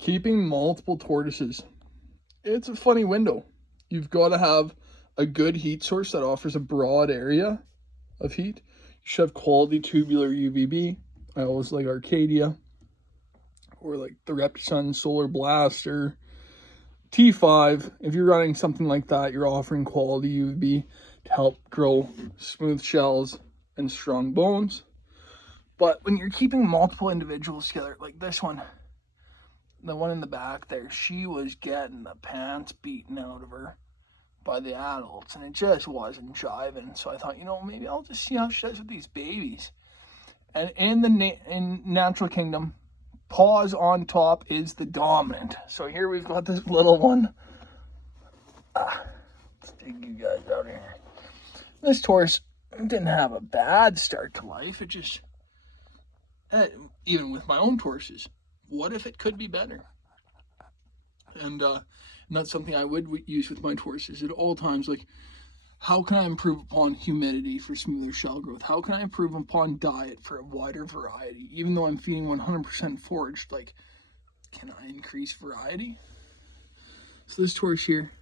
Keeping multiple tortoises. It's a funny window. You've got to have a good heat source that offers a broad area of heat. You should have quality tubular UVB. I always like Arcadia or like the Repsun Solar Blaster T5. If you're running something like that, you're offering quality UVB to help grow smooth shells and strong bones. But when you're keeping multiple individuals together, like this one, the one in the back there, she was getting the pants beaten out of her by the adults, and it just wasn't jiving. So I thought, maybe I'll just see how she does with these babies. And in Natural Kingdom, paws on top is the dominant. So here we've got this little one. Let's take you guys out here. This Tortoise didn't have a bad start to life. It just, even with my own Tortoises, what if it could be better? And that's something I would use with my Tortoises at all times. Like, how can I improve upon humidity for smoother shell growth? How can I improve upon diet for a wider variety? Even though I'm feeding 100% foraged, like, can I increase variety? So this Tortoise here,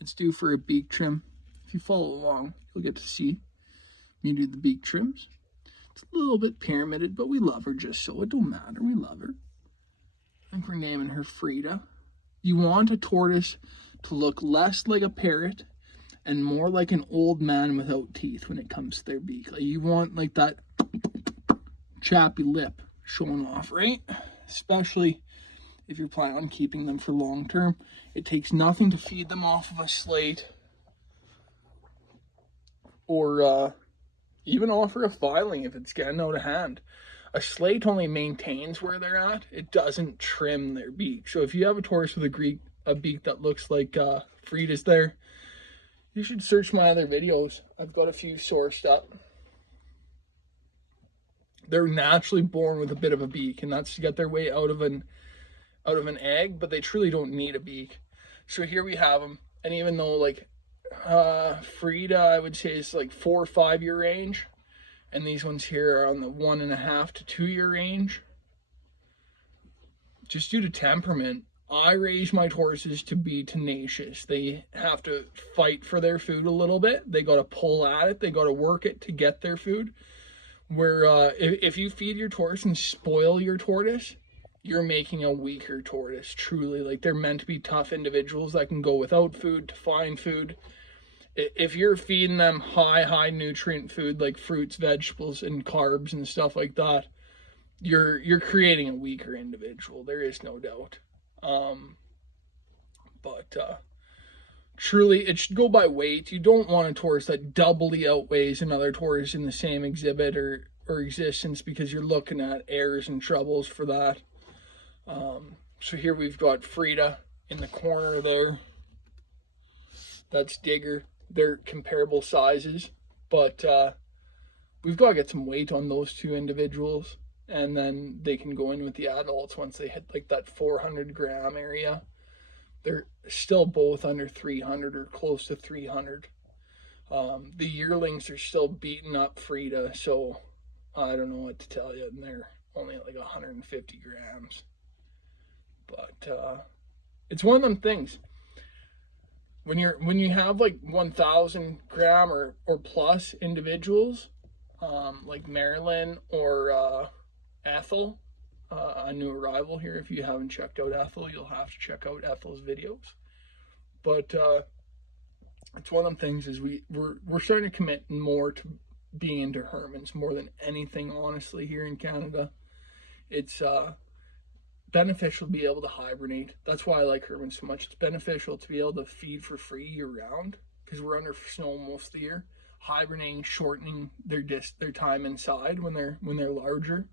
it's due for a beak trim. If you follow along, you'll get to see me do the beak trims. It's a little bit pyramided, but we love her just so. It don't matter. We love her. I think we're naming her Frida. You want a tortoise to look less like a parrot and more like an old man without teeth when it comes to their beak. Like, you want like that chappy lip showing off, right? Especially if you're planning on keeping them for long term. It takes nothing to feed them off of a slate or even offer a filing if it's getting out of hand. A slate only maintains where they're at. It doesn't trim their beak. So if you have a Tortoise with a beak that looks like Frida's there, you should search my other videos. I've got a few sourced up. They're naturally born with a bit of a beak, and that's to get their way out of an egg, but they truly don't need a beak. So here we have them. And even though like Frida, I would say, is like 4 or 5 year range, and these ones here are on the 1.5 to 2 year range. Just due to temperament, I raise my Tortoises to be tenacious. They have to fight for their food a little bit. They got to pull at it. They got to work it to get their food. Where if you feed your Tortoise and spoil your Tortoise, you're making a weaker Tortoise, truly. Like, they're meant to be tough individuals that can go without food to find food. If you're feeding them high nutrient food like fruits, vegetables, and carbs and stuff like that, you're creating a weaker individual. There is no doubt. Truly, it should go by weight. You don't want a Tortoise that doubly outweighs another Tortoise in the same exhibit or existence, because you're looking at errors and troubles for that. So here we've got Frida in the corner there. That's Digger. They're comparable sizes, but we've got to get some weight on those two individuals, and then they can go in with the adults once they hit like that 400 gram area. They're still both under 300 or close to 300. The yearlings are still beating up Frida, so I don't know what to tell you, and they're only at like 150 grams. But it's one of them things. When you have like 1,000 gram or plus individuals, like Marilyn or Ethel, a new arrival here. If you haven't checked out Ethel, you'll have to check out Ethel's videos. But it's one of them things is we're starting to commit more to being into Hermans more than anything, honestly, here in Canada. It's beneficial to be able to hibernate. That's why I like Hermans so much. It's beneficial to be able to feed for free year round, because we're under snow most of the year. Hibernating, shortening their time inside when they're larger,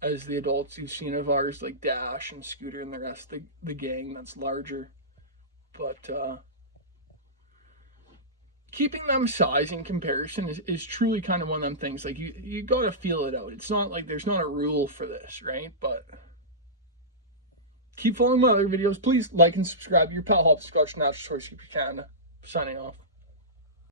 as the adults you've seen of ours like Dash and Scooter and the rest of the gang that's larger. But keeping them size in comparison is truly kind of one of them things. Like, you got to feel it out. It's not like there's not a rule for this, right? But keep following my other videos. Please like and subscribe. Your pal Hops, Scotch Natural Tortoise Keeper Canada. Signing off.